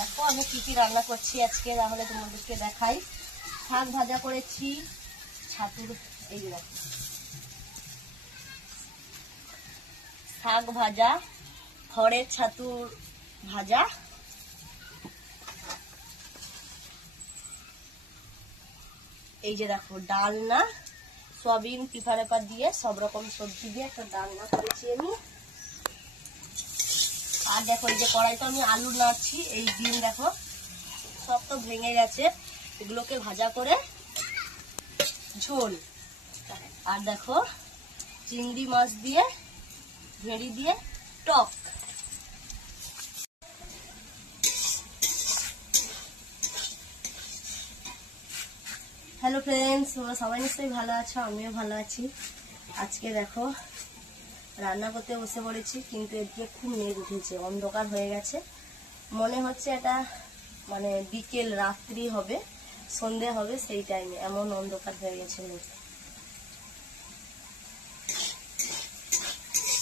দেখো আমি কি কি রান্না করছি আজকে, তাহলে তোমাদেরকে দেখাই। শাক ভাজা করেছি, ছাতুর এই দেখো শাক ভাজা, খড়ের ছাতুর ভাজা, এই যে দেখো ডালনা, সয়াবিন পিফারেপার দিয়ে সব রকম সবজি দিয়ে একটা ডালনা করেছি আমি। আর দেখো এই যে কড়াইতে আমি আলু নাড়ছি, এই ডিম দেখো সব তো ভেঙে গেছে, এগুলোকে ভাজা করে ঝোল। আর দেখো চিংড়ি মাছ দিয়ে ভেড়ি দিয়ে টক। হ্যালো ফ্রেন্ডস, তোমরা সবাই নিশ্চয়ই ভালো আছো, আমিও ভালো আছি। আজকে দেখো রান্না করতে বসে পড়েছি, কিন্তু এদিকে খুব মেঘ উঠেছে, অন্ধকার হয়ে গেছে, মনে হচ্ছে এটা মানে বিকেল রাত্রি হবে, সন্ধে হবে, সেই টাইমে এমন অন্ধকার হয়ে গেছে মেঘ।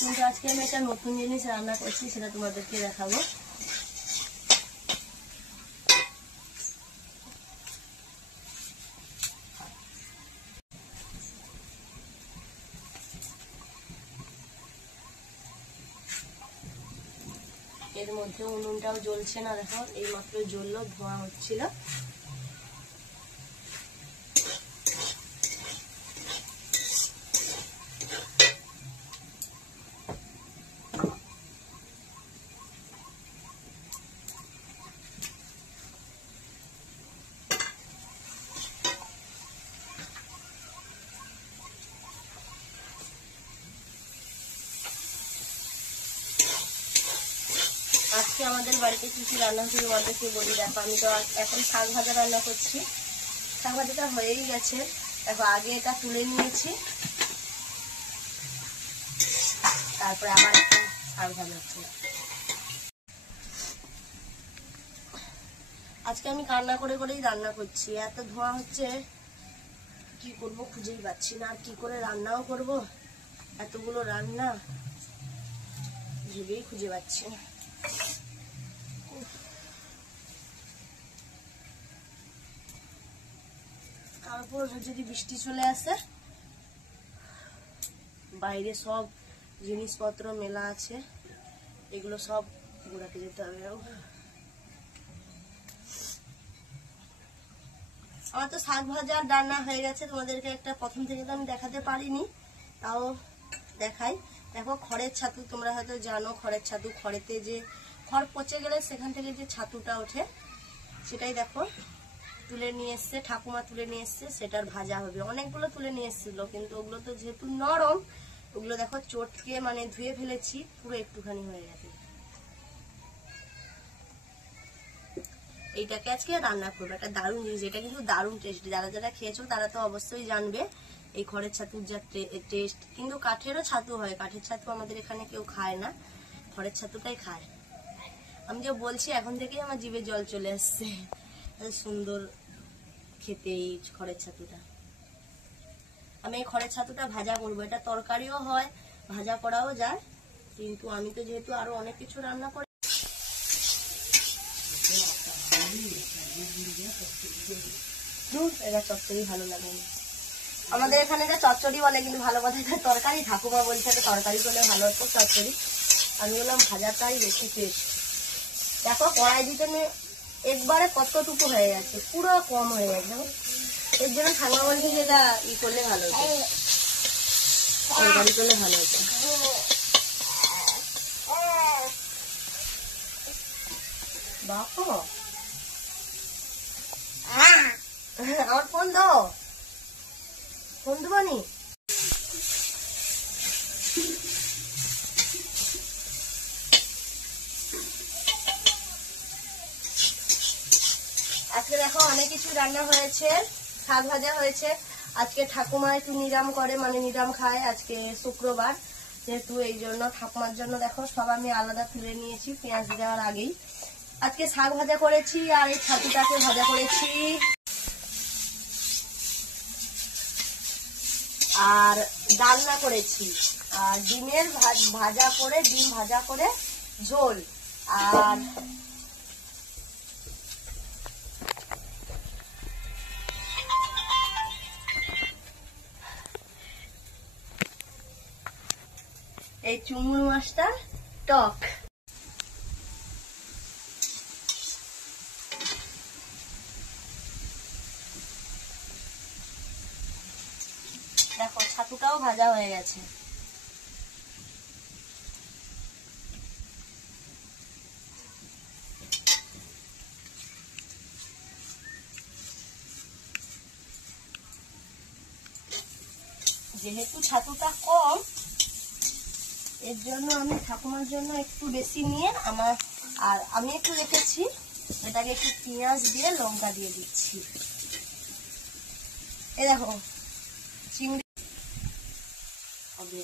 কিন্তু আজকে আমি একটা নতুন জিনিস রান্না করছি, সেটা তোমাদেরকে দেখাবো। এর মধ্যে উনুনটাও জ্বলছে না, দেখো এই মাত্র জ্বললো, ধোঁয়া হচ্ছিল। আজকে আমাদের বাড়িতে কি কি রান্না হচ্ছে তোমাদেরকে বলি। দেখো আমি তো এখন শাক ভাজা রান্না করছি, শাক ভাজাটা হয়েই গেছে। দেখো আগে এটা তুলে নিয়েছি, তারপরে আবার এখন শাক ভাজা হচ্ছে। আজকে আমি কান্না করে করেই রান্না করছি, এত ধোঁয়া হচ্ছে, কি করব খুঁজেই পাচ্ছি না। আর কি করে রান্নাও করব, এতগুলো রান্না ভেবেই খুঁজে পাচ্ছি না। তারপর যদি বৃষ্টি চলে আসে, বাইরে সব জিনিসপত্র মেলা আছে, এগুলো সব ঘোরাতে যেতে হবে। আমার তো শাক ভাজার রান্না হয়ে গেছে, তোমাদেরকে একটা প্রথম থেকে তো আমি দেখাতে পারিনি, তাও দেখাই। দেখো খড়ের ছাতু, তোমরা হয়তো জানো খড়ের ছাতু, খড়েতে যে খড় পচে গেলে সেখান থেকে যে ছাতুটা ওঠে, সেটাই দেখো তুলে নিয়ে এসছে, ঠাকুমা তুলে নিয়ে এসছে, সেটার ভাজা হবে। অনেকগুলো তুলে নিয়ে এসেছিল, কিন্তু ওগুলো তো যেহেতু নরম, ওগুলো দেখো চটকে মানে ধুয়ে ফেলেছি, পুরো একটুখানি হয়ে গেছে। এইটাকে আজকে রান্না করবো, একটা দারুণ জিনিস, এটা কিন্তু দারুণ টেস্টি। যারা যারা খেয়েছো তারা তো অবশ্যই জানবে এই খড়ের ছাতুর যা টেস্ট। কিন্তু কাঠেরও ছাতু হয়, কাঠের ছাতু আমাদের এখানে কেউ খায় না, খড়ের ছাতুটাই খায়। আমি যে বলছি এখন থেকেই আমার জিভে জল চলে আসছে, সুন্দর খেতে এই খড়ের ছাতুটা। আমি এই খড়ের ছাতুটা ভাজা করবো, এটা তরকারিও হয়, ভাজা করাও যায়, কিন্তু আমি তো যেহেতু আরো অনেক কিছু রান্না করি, এটা চচ্চড়ি ভালো লাগে। আমাদের এখানে যে চচ্চড়ি বলে, কিন্তু ভালো কথা এটা তরকারি। ঠাকুমা বলছে তরকারি করলে ভালো হতো চচ্চড়ি, আমি বললাম ভাজাটাই বেশি টেস্ট। দেখো কড়াই দিতে একবারে কতটুকু হয়ে গেছে, পুরো কম হয়ে গেছে। এর জন্য ঠাকুমা বলছে যে এটা ই করলে ভালো হতো, তরকারি করলে ভালো হতো। বাপু আমার ফোন দাও, ফোন দেবানি। আজকে দেখো অনেক কিছু রান্না হয়েছে, শাক ভাজা হয়েছে। আজকে ঠাকুমা একটু নিরাম করে, মানে নিরাম খায়, আজকে শুক্রবার যেহেতু, এই জন্য ঠাকুমার জন্য দেখো সব আমি আলাদা তুলে নিয়েছি পেঁয়াজ দেওয়ার আগেই। আজকে শাক ভাজা করেছি, আর এই ছাতুটাকে ভাজা করেছি, আর ডালনা করেছি, আর ডিমের ভাজা করে, ডিম ভাজা করে ঝোল, আর চুমুর মাছটার টক। দেখো ছাতুটাও ভাজা হয়ে গেছে। যেহেতু ছাতুটা কম, এর জন্য আমি ঠাকুমার জন্য একটু বেশি নিয়ে আমি একটু রেখেছি। এটাকে একটু পেঁয়াজ দিয়ে লঙ্কা দিয়ে দিচ্ছি। এই দেখো চিংড়ি হবে।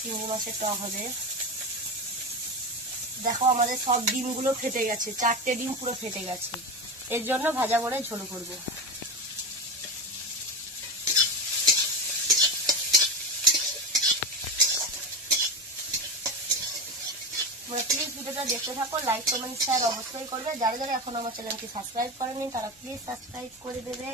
চিংড়ি মাছের টক হবে। দেখো আমাদের সব ডিমগুলো ফেটে গেছে, 4টে ডিম পুরো ফেটে গেছে। এর জন্য ভাজা করে ঝোল করব। তোমরা প্লিজ ভিডিওটা দেখতে থাকো, লাইক কমেন্ট শেয়ার অবশ্যই করবে। যারা যারা এখন আমার চ্যানেলকে সাবস্ক্রাইব করেনি তারা প্লিজ সাবস্ক্রাইব করে দেবে।